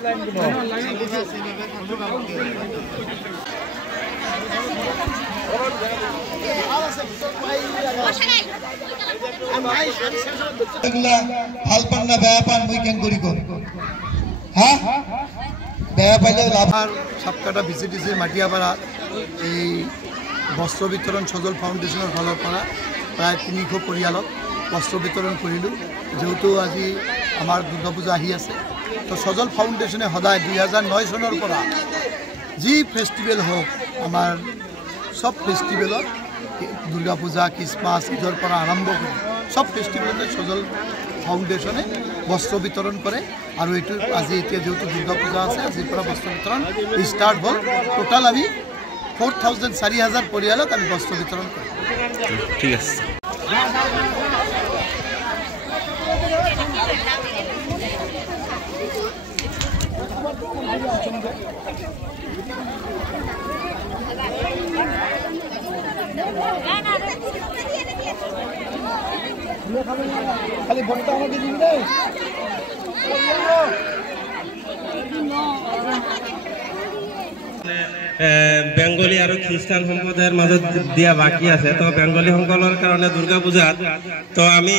ভাল পান না বেয়া পান মুই কেন করি কর হ্যাঁ বেয়া পাইলে লাভার সবকাটা ভিসিডিসির মাটিয়াপাড়া এই বস্ত্র বিতরণ সজল ফাউন্ডেশনের ফালৰ পৰা প্ৰায় 300 পৰিয়ালক বস্ত্ৰ বিতৰণ কৰিলোঁ যেহেতু আজি আমাৰ দুৰ্গা পূজা আহি আছে তো সজল ফাউন্ডেশনে সদায় 2009 চনৰ পৰা যি ফেষ্টিভেল হোক আমাৰ সব ফেষ্টিভেলত দুৰ্গা পূজা ক্ৰিসমাস ঈদৰ পৰা আৰম্ভ কৰে সব ফেষ্টিভেলতে সজল ফাউন্ডেশনে বস্ত্ৰ বিতৰণ কৰে আৰ এইটো আজি এতিয়া যেহেতু দুৰ্গা পূজা আছে আজিৰ পৰা বস্ত্ৰ বিতৰণ স্টাৰ্ট হল টোটাল আমি 4000 পৰিয়ালক আমি বস্ত্র বিতরণ করি ঠিক আছে খালি ভোটটা আমাকে দিবি রে বেঙ্গলী আর খ্রিস্টান সম্প্রদায়ের মাজত দিয়া বাকি আছে তো বেঙ্গলী সকলের কারণে দুর্গা পূজাত তো আমি